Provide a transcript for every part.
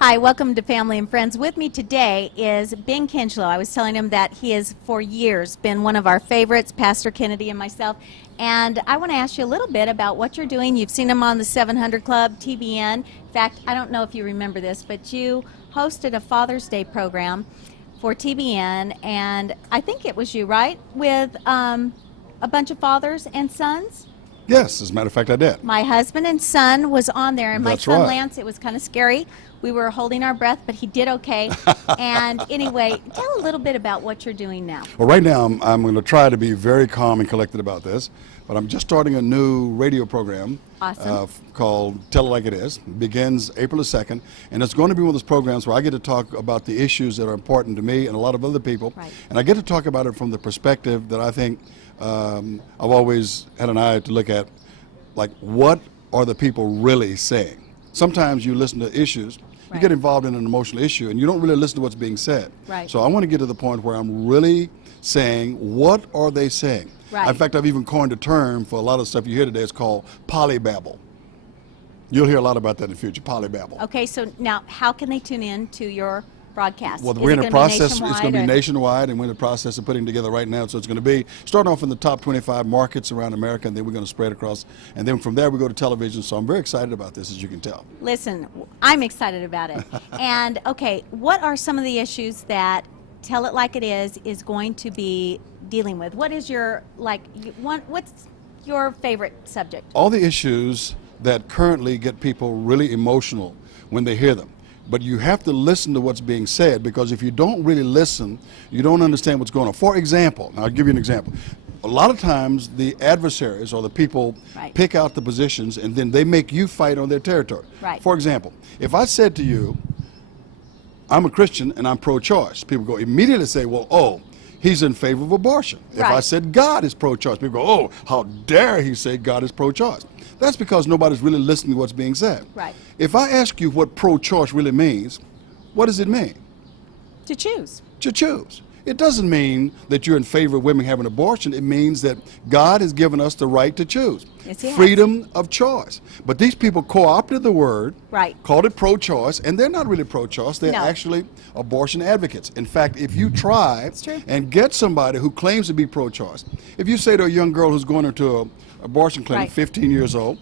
Hi, welcome to Family and Friends. With me today is Ben Kinchlow. I was telling him that he has for years been one of our favorites, Pastor Kennedy and myself. And I want to ask you a little bit about what you're doing. You've seen him on the 700 Club, TBN. In fact, I don't know if you remember this, but you hosted a Father's Day program for TBN, and I think it was you, right? With a bunch of fathers and sons? Yes, as a matter of fact, I did. My husband and son was on there, and my That's son right. Lance, it was kind of scary. We were holding our breath, but he did okay. And anyway, tell a little bit about what you're doing now. Well, right now, I'm going to try to be very calm and collected about this, but I'm just starting a new radio program Awesome. called Tell It Like It Is. It begins April the 2nd, and it's going to be one of those programs where I get to talk about the issues that are important to me and a lot of other people, Right. and I get to talk about it from the perspective that I think I've always had an eye to look at, like, what are the people really saying? Sometimes you listen to issues, you Right. get involved in an emotional issue, and you don't really listen to what's being said. Right. So I want to get to the point where I'm really saying, what are they saying? Right. In fact, I've even coined a term for a lot of stuff you hear today. It's called polybabble. You'll hear a lot about that in the future, polybabble. Okay, so now how can they tune in to your broadcast? Well, Is we're it in a gonna be process. It's nationwide going to be or- nationwide, and we're in the process of putting together right now. So it's going to be starting off in the top 25 markets around America, and then we're going to spread across. And then from there, we go to television. So I'm very excited about this, as you can tell. Listen, I'm excited about it. And okay, what are some of the issues that Tell It Like It is going to be dealing with? What is your what's your favorite subject? All the issues that currently get people really emotional when they hear them. But you have to listen to what's being said, because if you don't really listen, you don't understand what's going on. For example, now I'll give you an example. A lot of times the adversaries or the people Right. pick out the positions, and then they make you fight on their territory. Right. For example, if I said to you, I'm a Christian and I'm pro-choice, people go immediately say, well, oh, he's in favor of abortion. If I Right. said God is pro-choice, people go, oh, how dare he say God is pro-choice. That's because nobody's really listening to what's being said. Right. If I ask you what pro-choice really means, what does it mean? To choose. To choose. It doesn't mean that you're in favor of women having abortion. It means that God has given us the right to choose. Yes, he has. Freedom of choice. But these people co-opted the word, Right. called it pro-choice, and they're not really pro-choice. They're No. actually abortion advocates. In fact, if you try true. and get somebody who claims to be pro-choice, if you say to a young girl who's going into an abortion clinic, Right. 15 years old,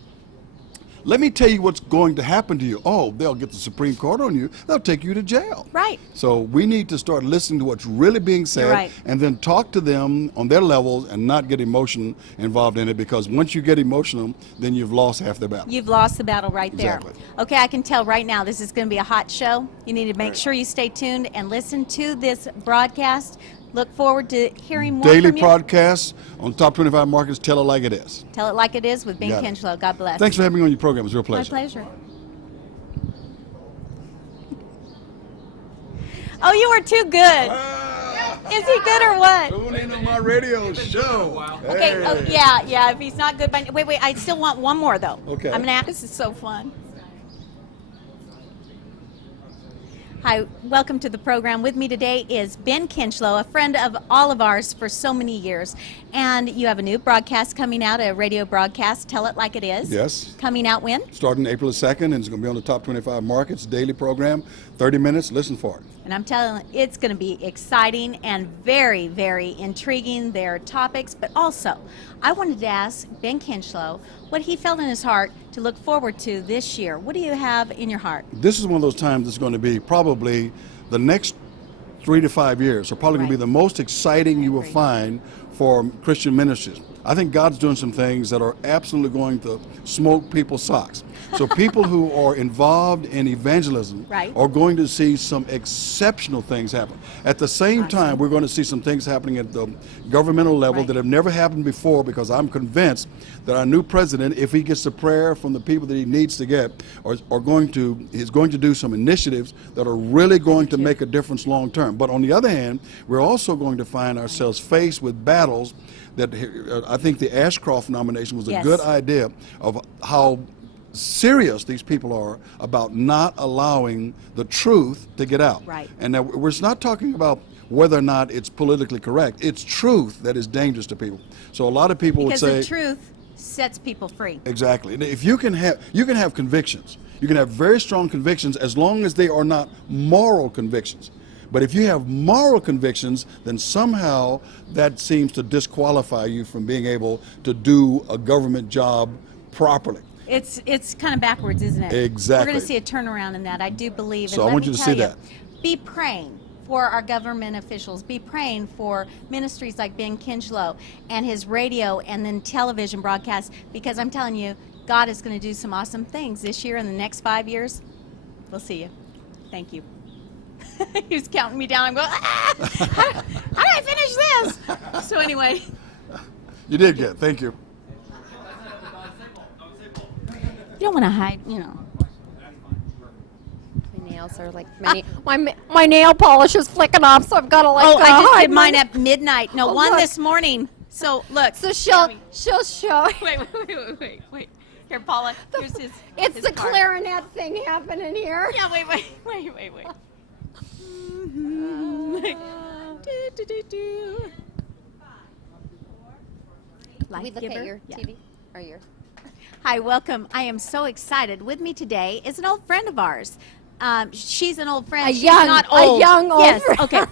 let me tell you what's going to happen to you. Oh, they'll get the Supreme Court on you. They'll take you to jail. Right. So we need to start listening to what's really being said, right. and then talk to them on their levels and not get emotion involved in it, because once you get emotional, then you've lost half the battle. You've lost the battle right there. Exactly. Okay, I can tell right now this is going to be a hot show. You need to make sure you stay tuned and listen to this broadcast. Look forward to hearing more Daily from you. podcasts on top 25 markets. Tell it like it is. Tell It Like It Is with Ben Got it. Kinchlow. God bless. Thanks for having me on your program. It's a real My pleasure. pleasure. Oh, you were too good. Is he good or what? Tune in on my radio show. Okay, Hey. oh, yeah, if he's not good, wait, I still want one more though. Okay. I'm gonna ask, this is so fun. Hi, welcome to the program. With me today is Ben Kinchlow, a friend of all of ours for so many years. And you have a new broadcast coming out, a radio broadcast, Tell It Like It Is. Yes. Coming out when? Starting April the 2nd, and it's going to be on the top 25 markets. Daily program, 30 minutes. Listen for it. And I'm telling you, it's going to be exciting and very, very intriguing, their topics. But also, I wanted to ask Ben Kinchlow what he felt in his heart to look forward to this year. What do you have in your heart? This is one of those times that's going to be probably the next 3 to 5 years are probably going to be Right. the most exciting you will agree. find for Christian ministries. I think God's doing some things that are absolutely going to smoke people's socks. So people who are involved in evangelism Right. are going to see some exceptional things happen. At the same time, we're going to see some things happening at the governmental level Right. that have never happened before, because I'm convinced that our new president, if he gets the prayer from the people that he needs to get, is going to do some initiatives that are really going to make a difference long term. But on the other hand, we're also going to find ourselves faced with battles that I think the Ashcroft nomination was a Yes. good idea of how serious these people are about not allowing the truth to get out. Right. And now we're not talking about whether or not it's politically correct. It's truth that is dangerous to people. So a lot of people Because would say, the truth sets people free. Exactly. And if you can have convictions. You can have very strong convictions as long as they are not moral convictions. But if you have moral convictions, then somehow that seems to disqualify you from being able to do a government job properly. It's kind of backwards, isn't it? Exactly. We're going to see a turnaround in that. I do believe. So and I want you to see that. Be praying for our government officials. Be praying for ministries like Ben Kinchlow and his radio and then television broadcasts, because I'm telling you, God is going to do some awesome things this year and the next 5 years. We'll see you. Thank you. He was counting me down. I'm going, how do I finish this? So anyway. You did good. Thank you. You don't want to hide, you know. My nails are like my nail polish is flicking off, so I've got to like. Oh, I just hide did mine at midnight. No, Oh, one look. this morning. So look. So she'll show. Wait. Here, Paula. Here's his. It's his the card. clarinet thing happening here. Yeah. Wait. Do. Can we look at your Yeah. TV or your? Hi, welcome. I am so excited. With me today is an old friend of ours. She's an old friend. She's not old. A young old Yes. friend. Okay.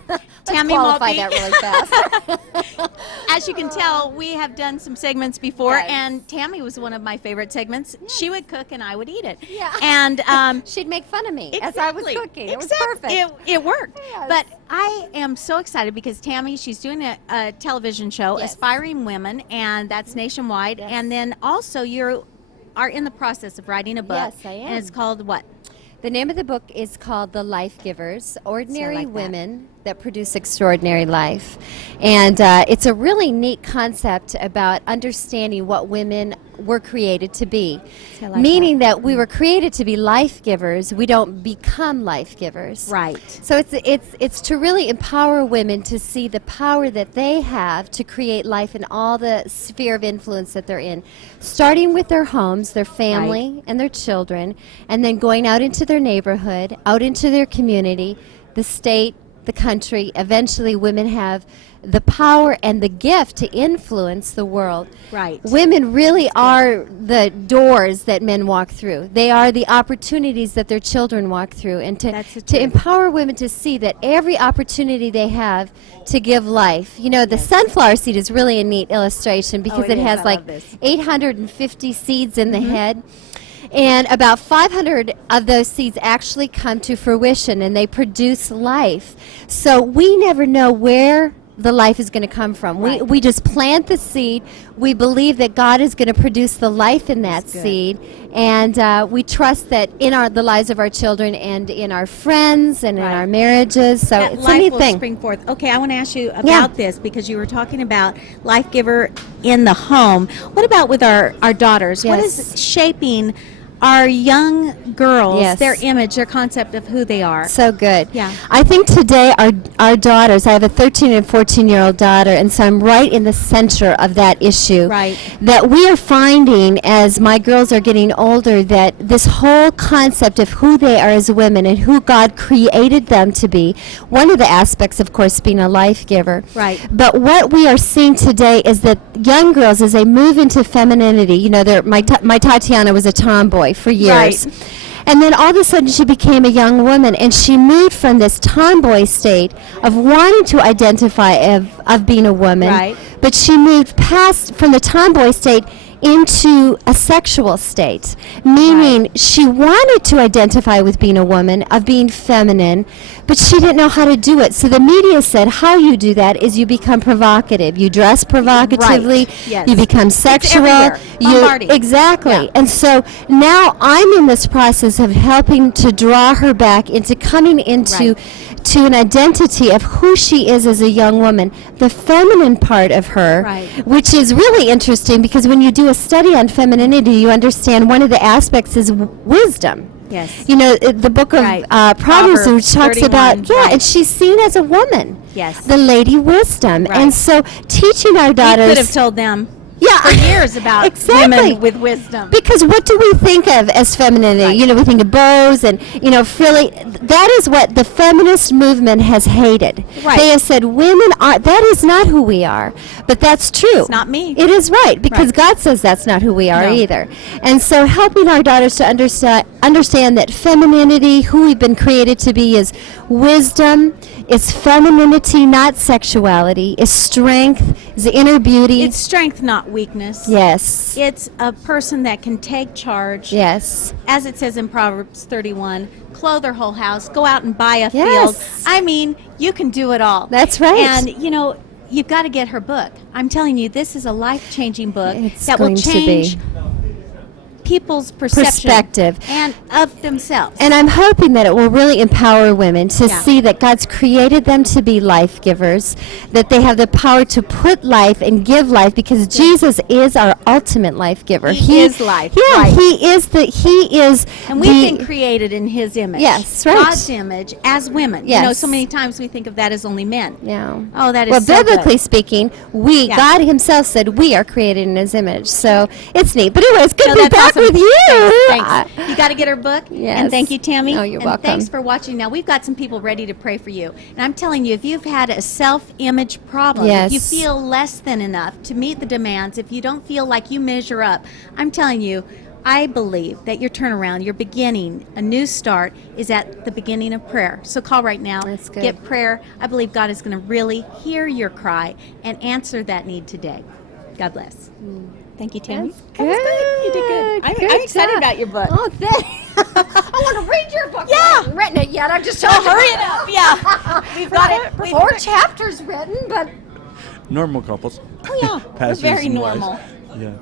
Tammy Qualify Maltby. that really fast. As you can tell, we have done some segments before, Yes. and Tammy was one of my favorite segments. She would cook, and I would eat it. Yeah. And She'd make fun of me as I was cooking. It was perfect. It worked. Yes. But I am so excited because Tammy, she's doing a television show, Yes. Aspiring Women, and that's nationwide. Yes. And then also you are in the process of writing a book. Yes, I am. And it's called what? The name of the book is called The Life Givers, Ordinary like that. Women that Produce Extraordinary Life. And it's a really neat concept about understanding what women were created to be. See, I like Meaning that we were created to be life givers. We don't become life givers. Right. So it's to really empower women to see the power that they have to create life in all the sphere of influence that they're in, starting with their homes, their family, and their children, and then going out into their neighborhood, out into their community, the state, the country. Eventually, women have the power and the gift to influence the world. Right. Women really are the doors that men walk through. They are the opportunities that their children walk through. And That's the to truth. empower women to see that every opportunity they have to give life. You know, the sunflower seed is really a neat illustration because it it is. has I like love this. 850 seeds in the head. And about 500 of those seeds actually come to fruition and they produce life. So we never know where the life is going to come from. Right. We just plant the seed. We believe that God is going to produce the life in that good. seed. And we trust that in the lives of our children and in our friends and in Right. our marriages. So That it's a life neat will thing. spring forth. Okay, I want to ask you about this because you were talking about life giver in the home. What about with our daughters? What Yes. is shaping our young girls, Yes. their image, their concept of who they are? So good. Yeah. I think today our daughters, I have a 13 and 14-year-old daughter, and so I'm right in the center of that issue. Right. That we are finding as my girls are getting older that this whole concept of who they are as women and who God created them to be, one of the aspects, of course, being a life giver. Right. But what we are seeing today is that young girls, as they move into femininity, you know, my Tatiana was a tomboy for years. Right. And then all of a sudden she became a young woman, and she moved from this tomboy state of wanting to identify of being a woman, Right. but she moved past from the tomboy state into a sexual state, meaning she wanted to identify with being a woman, of being feminine, but she didn't know how to do it. So the media said how you do that is you become provocative. You dress provocatively, Yes. you become sexual. everywhere. Bombarding. Exactly. Yeah. And so now I'm in this process of helping to draw her back into coming into to an identity of who she is as a young woman, the feminine part of her, Right. which is really interesting because when you do a study on femininity, you understand one of the aspects is wisdom. Yes. You know, the book of Right. Proverbs Proverbs talks 31, about, right. and she's seen as a woman. Yes. The Lady Wisdom. Right. And so teaching our We daughters. could have told them for years about Exactly. women with wisdom. Because what do we think of as femininity? Right. You know, we think of bows and, you know, frilly. That is what the feminist movement has hated. Right. They have said women are, that is not who we are. But that's true. It's not me. It is right, because Right. God says that's not who we are No. either. And so helping our daughters to understand that femininity, who we've been created to be, is wisdom, is femininity, not sexuality, is strength, is inner beauty. It's strength, not weakness. Yes. It's a person that can take charge. Yes. As it says in Proverbs 31, clothe their whole house, go out and buy a Yes. field. I mean, you can do it all. That's right. And, you know, you've got to get her book. I'm telling you, this is a life-changing book It's that will going to be. change people's Perspective. and of themselves. And I'm hoping that it will really empower women to Yeah. see that God's created them to be life givers, that they have the power to put life and give life, because Jesus is our ultimate life giver. He is life, Yeah, right. he is And we've been created in His image. Yes, right. God's image as women. You know, Yes. so many times we think of that as only men. Yeah. Oh, that is Well, so good. biblically speaking, Yeah. God Himself said we are created in His image. So it's neat. But anyway, it's good No, to be that's back awesome. with you. Thanks. You got to get her book. Yes. And thank you, Tammy. Oh, you're and welcome. thanks for watching. Now, we've got some people ready to pray for you. And I'm telling you, if you've had a self-image problem, if you Yes. feel less than enough to meet the demands, if you don't feel like you measure up, I'm telling you, I believe that your turnaround, your beginning, a new start, is at the beginning of prayer. So call right now. That's good. Get prayer. I believe God is going to really hear your cry and answer that need today. God bless. Thank you, Tammy. That's That was good. You did good. I'm excited job. about your book. Oh, thanks. I want to read your book. Yeah. I haven't written it yet. I'm just So hurry it up. Yeah. We've got it. We've 4 chapters written, but Normal couples. Oh, yeah. We're Pastors very and wives. normal. Yeah.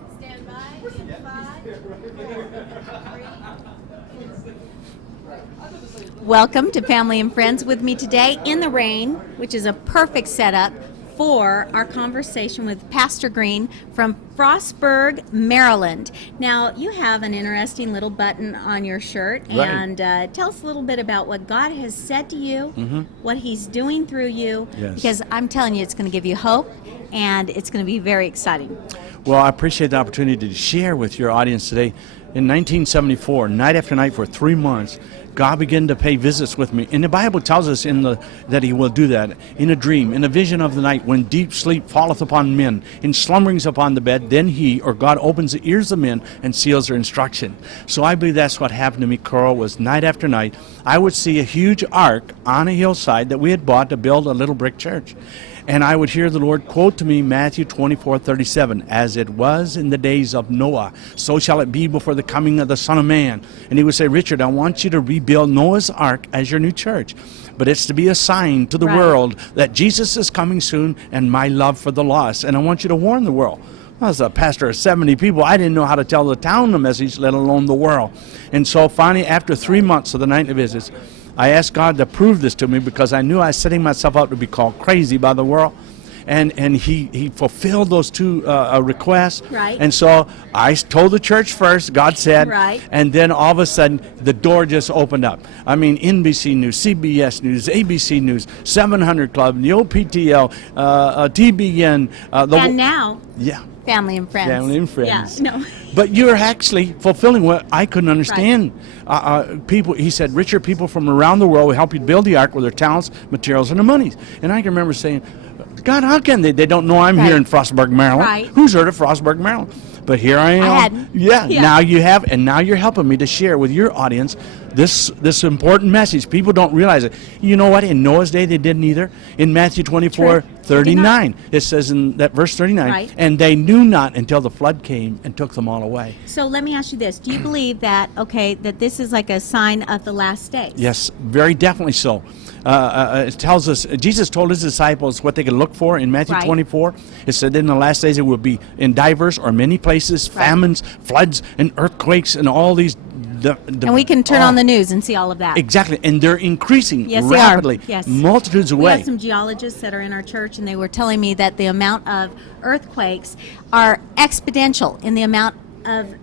Welcome to Family and Friends with me today in the rain, which is a perfect setup for our conversation with Pastor Green from Frostburg, Maryland. Now, you have an interesting little button on your shirt, Right. and tell us a little bit about what God has said to you, what He's doing through you, Yes. because I'm telling you, it's going to give you hope, and it's going to be very exciting. Well, I appreciate the opportunity to share with your audience today. In 1974, night after night for 3 months, God began to pay visits with me. And the Bible tells us that He will do that in a dream, in a vision of the night, when deep sleep falleth upon men, in slumberings upon the bed, then He, or God, opens the ears of men and seals their instruction. So I believe that's what happened to me, Carl, was night after night, I would see a huge ark on a hillside that we had bought to build a little brick church. And I would hear the Lord quote to me Matthew 24:37, as it was in the days of Noah, so shall it be before the coming of the Son of Man. And He would say, Richard, I want you to rebuild Noah's Ark as your new church. But it's to be a sign to the Right. world that Jesus is coming soon and my love for the lost. And I want you to warn the world. I was a pastor of 70 people. I didn't know how to tell the town the message, let alone the world. And so finally, after 3 months of the nightly visits, I asked God to prove this to me, because I knew I was setting myself up to be called crazy by the world. And he fulfilled those two requests. Right. And so I told the church first, God said. Right. And then all of a sudden, the door just opened up. I mean, NBC News, CBS News, ABC News, 700 Club, the OPTL, TBN. And now, Yeah. family and friends. Family and friends. Yeah, no. But you're actually fulfilling what I couldn't understand. People, he said, Richard, people from around the world will help you build the ark with their talents, materials, and their monies. And I can remember saying, God, how can they? They don't know I'm Right. here in Frostburg, Maryland. Right. Who's heard of Frostburg, Maryland? But here I am. hadn't. Yeah, Yeah. now you have, and now you're helping me to share with your audience this important message. People don't realize it. You know what? In Noah's day, they didn't either. In Matthew 24:39, it says in that verse 39, Right. and they knew not until the flood came and took them all away. So let me ask you this. Do you believe that, that this is like a sign of the last days? Yes, very definitely so. It tells us, Jesus told His disciples what they could look for in Matthew Right. 24. It said in the last days it would be in diverse or many places, Right. famines, floods, and earthquakes, and all these. And we can turn on the news and see all of that. Exactly, and they're increasing Yes, rapidly, they are. Yes. multitudes We away. have some geologists that are in our church, and they were telling me that the amount of earthquakes are exponential in the amount of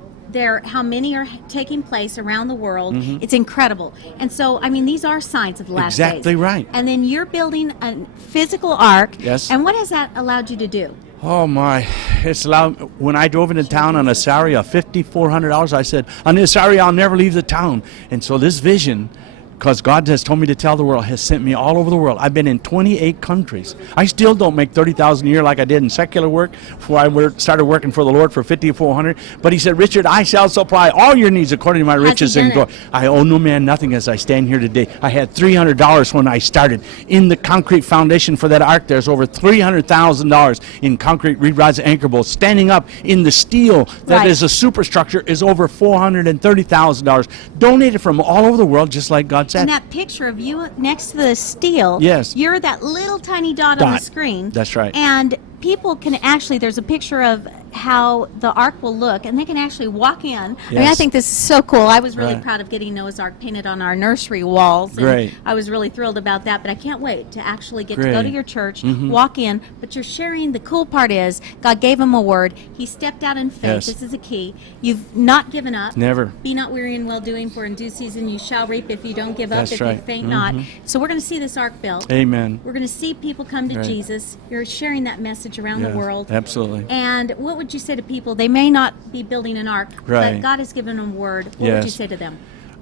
how many are taking place around the world. It's incredible. And so, I mean, these are signs of the last days. Exactly right. And then you're building a physical ark. Yes. And what has that allowed you to do? Oh my! It's loud. When I drove into town on a salary of $5,400, I said, "On this salary, I'll never leave the town." And so this vision, because God has told me to tell the world, has sent me all over the world. I've been in 28 countries. I still don't make $30,000 a year like I did in secular work before I started working for the Lord for $5,400. But He said, "Richard, I shall supply all your needs according to my riches and glory." I owe no man nothing as I stand here today. I had $300 when I started. In the concrete foundation for that ark, there's over $300,000 in concrete reed rods and anchor bolts. Standing up in the steel that is a superstructure is over $430,000. Donated from all over the world, just like God said. And that picture of you next to the steel, Yes. you're that little tiny dot on the screen. That's right. And people can actually, there's a picture of how the ark will look, and they can actually walk in. I mean, I Yes. think this is so cool. I was really Right. proud of getting Noah's Ark painted on our nursery walls. And Great. I was really thrilled about that, but I can't wait to actually get to go to Great. your church, walk in, but you're sharing. The cool part is God gave him a word. He stepped out in faith. Yes. This is a key. You've not given up. Never. Be not weary in well-doing, for in due season you shall reap if you don't give up, That's if you right. faint not. So we're going to see this ark built. Amen. We're going to see people come to Right. Jesus. You're sharing that message around the Yes, world. absolutely. And what would you say to people? They may not be building an ark, but Right. God has given them a word. What would you Yes. say to them?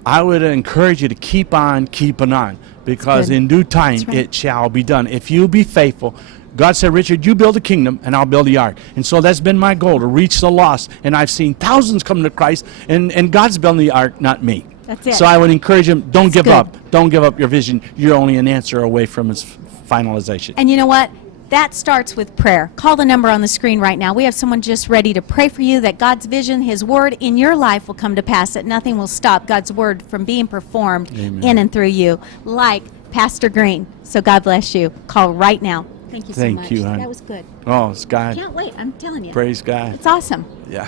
I would encourage you to keep on keeping on, because Good. in due time That's right. it shall be done. If you be faithful, God said, "Richard, you build a kingdom and I'll build the ark." And so that's been my goal, to reach the lost. And I've seen thousands come to Christ, and God's building the ark, not me. That's it. So I would encourage them, don't That's give good. up. Don't give up your vision. You're only an answer away from its finalization. And you know what? That starts with prayer. Call the number on the screen right now. We have someone just ready to pray for you that God's vision, His word in your life will come to pass, that nothing will stop God's word from being performed Amen. in and through you, like Pastor Green. So God bless you. Call right now. Thank you so Thank much. you, hon. That was good. Oh, it's God. Can't wait. I'm telling you. Praise God. It's awesome. Yeah.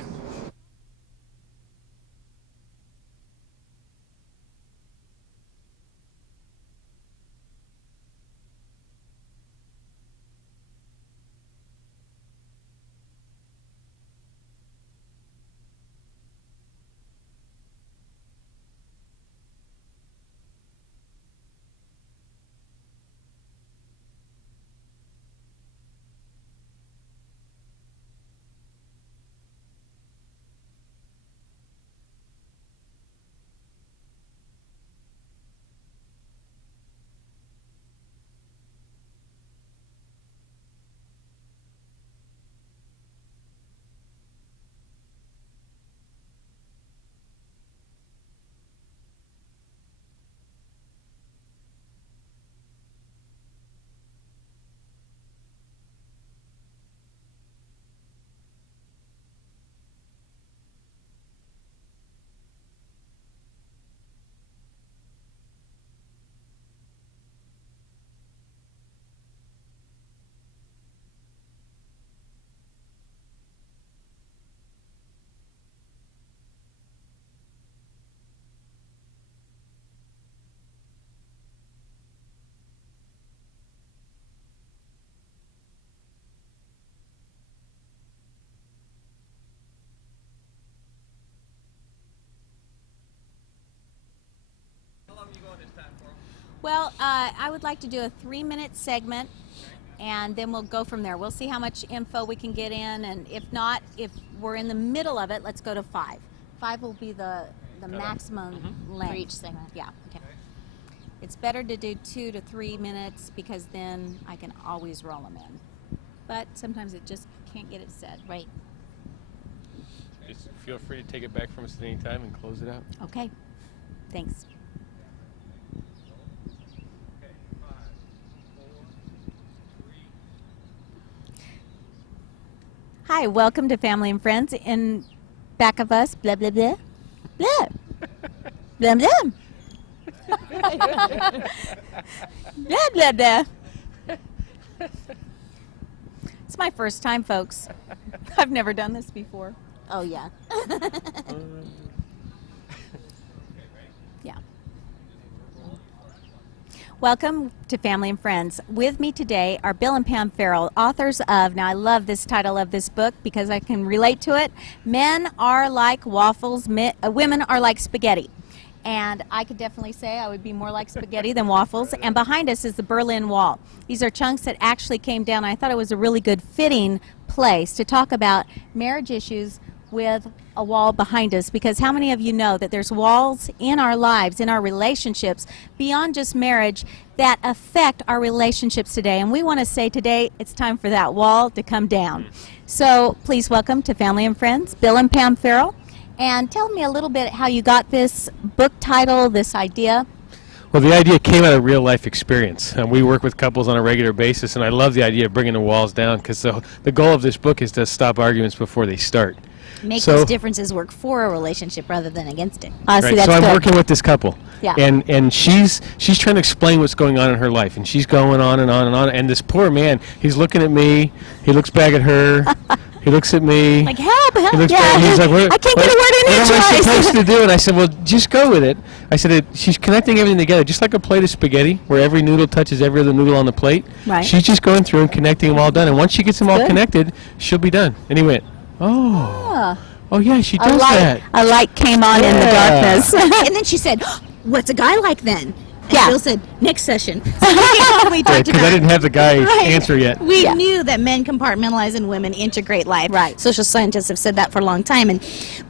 Well, I would like to do a 3-minute segment, and then we'll go from there. We'll see how much info we can get in, and if not, if we're in the middle of it, let's go to 5. 5 will be the maximum length. For each segment. Yeah. Okay. It's better to do 2 to 3 minutes, because then I can always roll them in. But sometimes it just can't get it said. Right. Just feel free to take it back from us at any time and close it out. Okay. Thanks. Hi, welcome to Family and Friends. In back of us, blah, blah, blah, blah, blah, blah, blah, blah, blah. It's my first time, folks. I've never done this before. Oh, yeah. Yeah. Welcome to Family and Friends. With me today are Bill and Pam Farrell, authors of, now I love this title of this book because I can relate to it, Men Are Like Waffles, Women Are Like Spaghetti. And I could definitely say I would be more like spaghetti than waffles. And behind us is the Berlin Wall. These are chunks that actually came down. I thought it was a really good fitting place to talk about marriage issues with a wall behind us, because how many of you know that there's walls in our lives, in our relationships, beyond just marriage, that affect our relationships today? And we want to say today it's time for that wall to come down. So please welcome to Family and Friends, Bill and Pam Farrell. And tell me a little bit how you got this book title, this idea. Well, the idea came out of real life experience. We work with couples on a regular basis, and I love the idea of bringing the walls down, because the goal of this book is to stop arguments before they start. Make So- those differences work for a relationship rather than against it. See, Right, that's so I'm good. working with this couple, Yeah. and she's trying to explain what's going on in her life, and she's going on and on and on. And this poor man, he's looking at me, he looks back at her, he looks at me, Like, help, help. he looks Yeah. back, and he's like, what, I can't get a word in what am I edgewise. supposed to do? And I said, well, just go with it. I said, she's connecting everything together, just like a plate of spaghetti, where every noodle touches every other noodle on the plate. Right. She's just going through and connecting them all done, and once she gets them all Good. connected, she'll be done. And he went, oh yeah, she does that. A light came on in the Yeah. darkness. And then she said, what's a guy like then? And Yeah. Bill said, next session. we Right, talked because I about didn't have the guy answer yet. We Yeah. knew that men compartmentalize and women integrate life. Right. Social scientists have said that for a long time,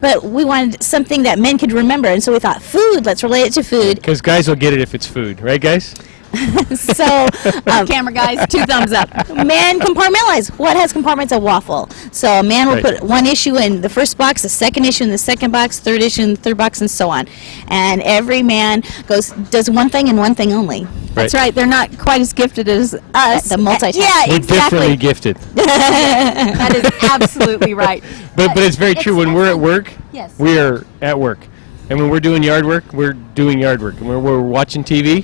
but we wanted something that men could remember, and so we thought, food. Let's relate it to food. Because guys will get it if it's food, right, guys? So, Camera guys, 2 thumbs up. men compartmentalize. What has compartments? A waffle. So a man will Right. put one issue in the first box, the second issue in the second box, third issue in the third box, and so on. And every man does one thing and one thing only. That's right. They're not quite as gifted as us. The multitask. Yeah, We're differently exactly. gifted. That is absolutely right. But it's very true. When we're at work, Yes. we are at work. And when we're doing yard work, we're doing yard work. And when we're watching TV,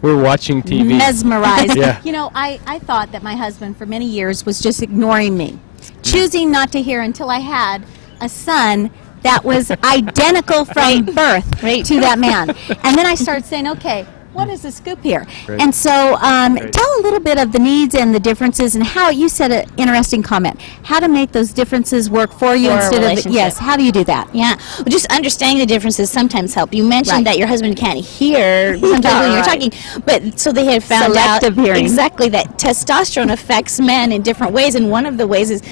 we're watching TV. Mesmerized. Yeah. You know, I thought that my husband for many years was just ignoring me, choosing not to hear until I had a son that was identical from birth to that man. And then I started saying, okay, what is the scoop here? Right. And so tell a little bit of the needs and the differences, and how you said an interesting comment, how to make those differences work for you For a instead of, relationship. yes, how do you do that? Yeah, well, just understanding the differences sometimes help. You mentioned Right. that your husband can't hear sometimes when you're Right. talking, but so they had found Selective out hearing. exactly that testosterone affects men in different ways, and one of the ways is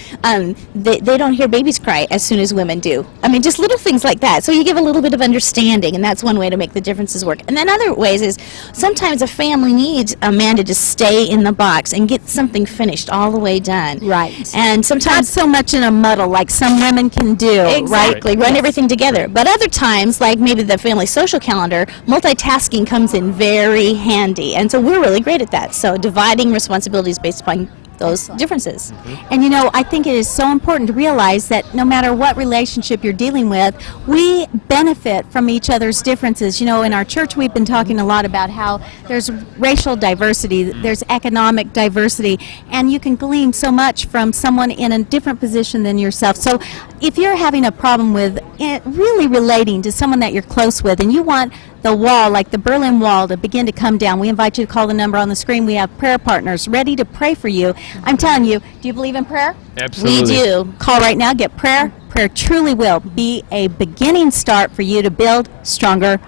they don't hear babies cry as soon as women do. I mean, just little things like that. So you give a little bit of understanding, and that's one way to make the differences work. And then other ways is sometimes a family needs a man to just stay in the box and get something finished all the way done. Right. And Not sometimes so much in a muddle like some women can do, right? exactly, run everything together. But other times, like maybe the family social calendar, multitasking comes in very handy. And so we're really great at that. So dividing responsibilities based upon those differences. And you know, I think it is so important to realize that no matter what relationship you're dealing with, we benefit from each other's differences. You know, in our church, we've been talking a lot about how there's racial diversity, there's economic diversity, and you can glean so much from someone in a different position than yourself. So if you're having a problem with it really relating to someone that you're close with, and you want the wall, like the Berlin Wall, to begin to come down, we invite you to call the number on the screen. We have prayer partners ready to pray for you. I'm telling you, do you believe in prayer? Absolutely. We do. Call right now, get prayer. Prayer truly will be a beginning start for you to build stronger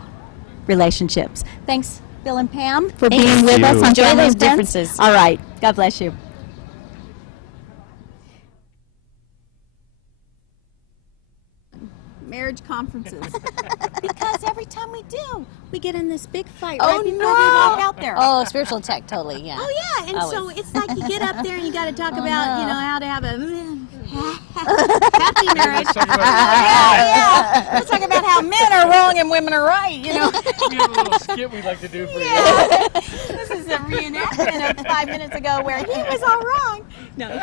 relationships. Thanks, Bill and Pam, for being Thank with you. us on Enjoy Family those and Friends. differences. All right. God bless you. Marriage conferences. Because every time we do, we get in this big fight right before we walk out there. Oh, spiritual tech, totally, yeah. Oh yeah, and so Always. it's like you get up there and you got to talk about, no. you know, how to have a happy marriage. Let's talk about Yeah. Let's talk about how men are wrong and women are right. You know, We have a little skit we'd like to do for you. this is a reenactment of 5 minutes ago where he was all wrong. No.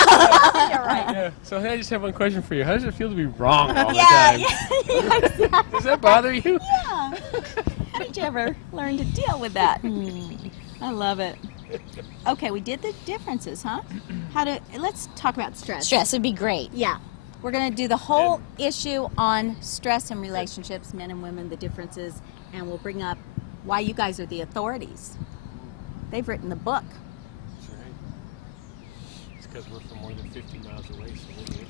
You're right. Yeah. So hey, I just have one question for you. How does it feel to be wrong all the Yeah, time? yeah, exactly. Does that bother you? Yeah. How did you ever learn to deal with that? I love it. Okay, we did the differences, huh? Let's talk about stress. Stress would be great. Yeah. We're going to do the whole issue on stress in relationships, men and women, the differences, and we'll bring up why you guys are the authorities. They've written the book. because we're from more than 50 miles away. So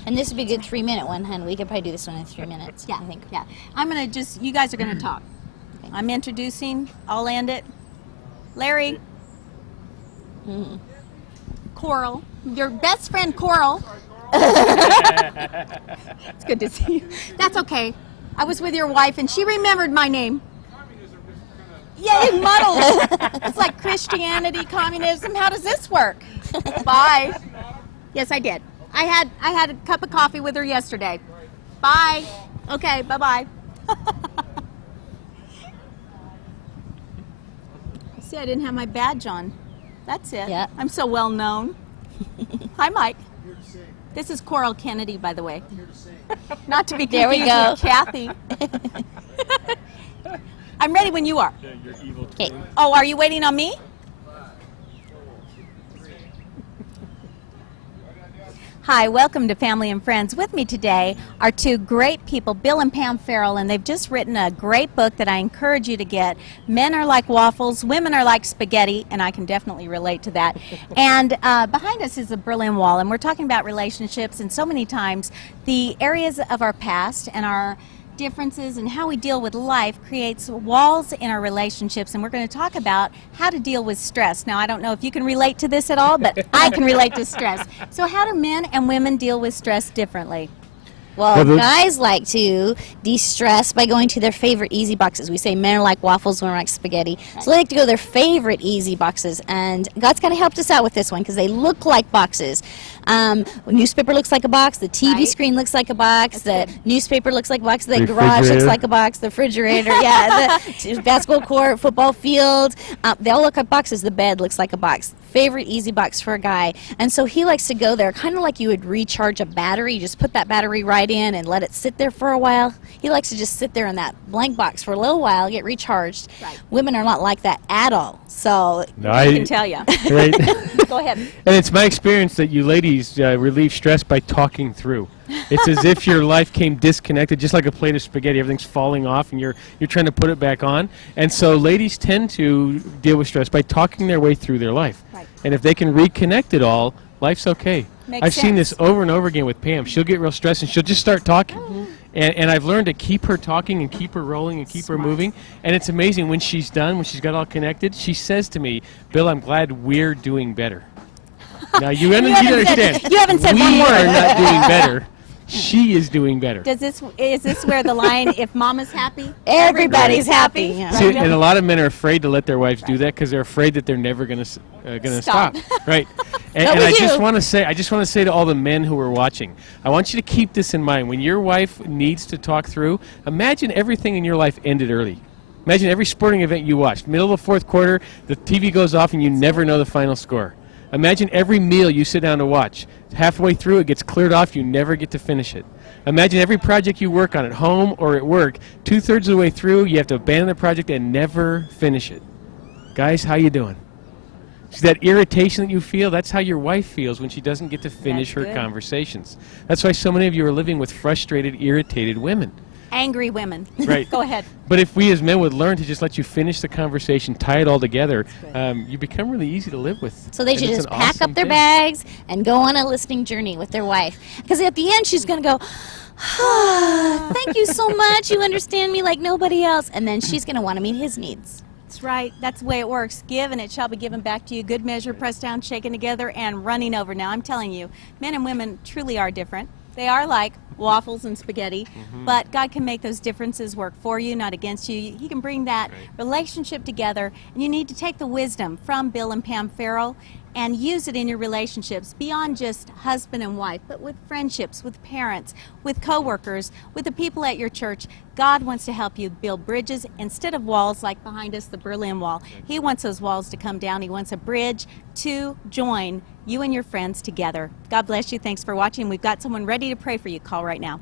And this would be a good 3-minute one, hun. We could probably do this one in 3 minutes. Yeah, I think. yeah. I'm going to just, you guys are going to talk. I'm introducing, I'll end it. Larry. Coral. Your best friend, Coral. It's good to see you. That's okay. I was with your wife and she remembered my name. Yeah, it muddles. It's like Christianity, communism. How does this work? Bye. Yes, I did. I had a cup of coffee with her yesterday. Bye. Okay, bye-bye. See, I didn't have my badge on. That's it. Yeah. I'm so well known. Hi, Mike. This is Coral Kennedy, by the way. Not to be There we confused go. with Kathy. I'm ready when you are. you're evil. Okay. Oh, are you waiting on me? Hi, welcome to Family and Friends. With me today are two great people, Bill and Pam Farrell, and they've just written a great book that I encourage you to get. Men are like waffles, women are like spaghetti, and I can definitely relate to that. And behind us is the Berlin Wall, and we're talking about relationships, and so many times the areas of our past and our differences and how we deal with life creates walls in our relationships, and we're going to talk about how to deal with stress. Now, I don't know if you can relate to this at all, but I can relate to stress. So how do men and women deal with stress differently? Well, guys like to de-stress by going to their favorite easy boxes. We say men are like waffles, women are like spaghetti. So they like to go to their favorite easy boxes. And God's kind of helped us out with this one because they look like boxes. Newspaper looks like a box. The TV Right. screen looks like a box. That's The newspaper looks like a box. The garage looks Refrigerator. like a box. The refrigerator, yeah. The basketball court, football field. They all look like boxes. The bed looks like a box. Favorite easy box for a guy. And so he likes to go there kind of like you would recharge a battery. You just put that battery right in and let it sit there for a while. He likes to just sit there in that blank box for a little while, get recharged. Right. Women are not like that at all. So No, I can tell you. right. Go ahead. And it's my experience that you ladies relieve stress by talking through. It's as if your life came disconnected, just like a plate of spaghetti. Everything's falling off, and you're trying to put it back on. And so ladies tend to deal with stress by talking their way through their life. Right. And if they can reconnect it all, life's okay. Makes I've seen sense. this over and over again with Pam. She'll get real stressed, and she'll just start talking. And I've learned to keep her talking and keep her rolling and keep her moving. And it's amazing when she's done, when she's got all connected, she says to me, Bill, I'm glad we're doing better. Now, you understand. You haven't said we one word. are not doing better. She is doing better. Is this where the line, if mama's happy, everybody's happy. Yeah. See, and a lot of men are afraid to let their wives do that because they're afraid that they're never going to stop. Right. And But we I just do. want to say to all the men who are watching, I want you to keep this in mind. When your wife needs to talk through, imagine everything in your life ended early. Imagine every sporting event you watched. Middle of the fourth quarter, the TV goes off and you never know the final score. Imagine every meal you sit down to watch. Halfway through, it gets cleared off. You never get to finish it. Imagine every project you work on at home or at work. 2/3 of the way through, you have to abandon the project and never finish it. Guys, how you doing? See, that irritation that you feel, that's how your wife feels when she doesn't get to finish That's her good. conversations. That's why so many of you are living with frustrated, irritated women. angry women? Right. Go ahead. But if we as men would learn to just let you finish the conversation, tie it all together, you become really easy to live with. So they And should it's just an pack awesome up their thing. bags and go on a listening journey with their wife. Because at the end, she's going to go, thank you so much. You understand me like nobody else. And then she's going to want to meet his needs. That's right. That's the way it works. Give and it shall be given back to you. Good measure, pressed down, shaken together, and running over. Now, I'm telling you, men and women truly are different. They are like waffles and spaghetti, but God can make those differences work for you, not against you. He can bring that relationship together, and you need to take the wisdom from Bill and Pam Farrell and use it in your relationships beyond just husband and wife, but with friendships, with parents, with coworkers, with the people at your church. God wants to help you build bridges instead of walls like behind us, the Berlin Wall. He wants those walls to come down. He wants a bridge to join you and your friends together. God bless you. Thanks for watching. We've got someone ready to pray for you. Call right now.